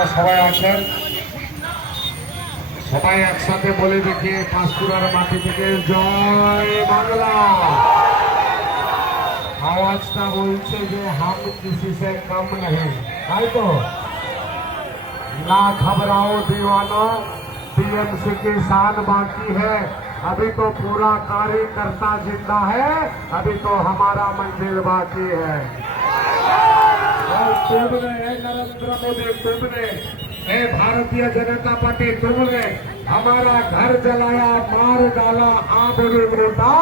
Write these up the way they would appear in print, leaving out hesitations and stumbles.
আপনারা সবাই আছেন, সবাই একসাথে বলে দেখি পাঁশকুড়ার মাটি থেকে জয় বাংলা। আওয়াজটা বলছে যে হাম কিসি সে কম नहीं, তাই তো? ना घबराओ दीवाना, टीएमसी की शान बाकी है, अभी तो पूरा कार्यकर्ता जिंदा है, अभी तो हमारा मंजिल बाकी है। तुमने नरेंद्र मोदी, तुमने भारतीय जनता पार्टी, तुमने हमारा घर जलाया, मार डाला, आबरू लूटा।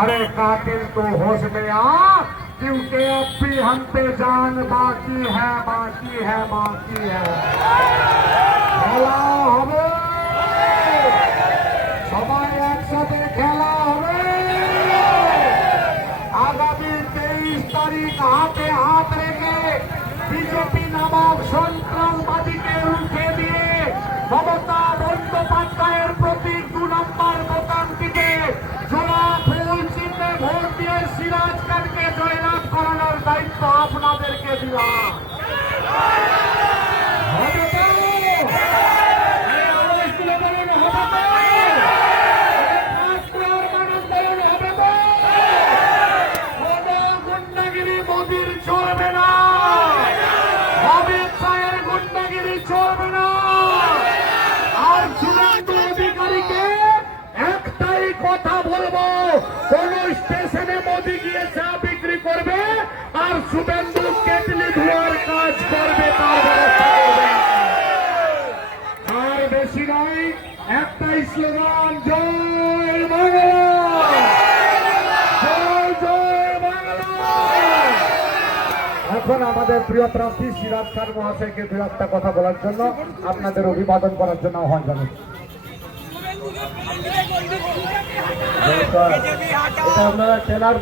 अरे कातिल तो होश में आ, क्योंकि अब भी हम पे जान बाकी है, बाकी है, बाकी है। খেলা হবে, সবাই একসাথে খেলা হবে। আগামী 23 তারিখ হাতে হাত রেখে বিজেপি নামক সন্ত্রাসবাদীকে রুখে দিয়ে মমতা বন্দ্যোপাধ্যায়ের প্রতি 2 নম্বর বোতাম টিপে জোড়া ফুল চিহ্নে ভোট দিয়ে সিরাজ খানকে জয়লাভ করানোর দায়িত্ব আপনাদেরকে দিলাম। কোন স্টেশনে মোদি গিয়ে চা বিক্রি করবে আর শুভেন্দু কেটলি ধোয়ার কাজ করবে, তার ব্যবস্থা করবে। আর বেশি নয়, একটাই স্লোগান, জয় বাংলা, জয় জয় বাংলা। এখন আমাদের প্রিয় প্রার্থী সিরাজ খান মহাশয়কে দু একটা কথা বলার জন্য, আপনাদের অভিবাদন করার জন্য আহ্বান জানাচ্ছি। আপনারা ট্রেলার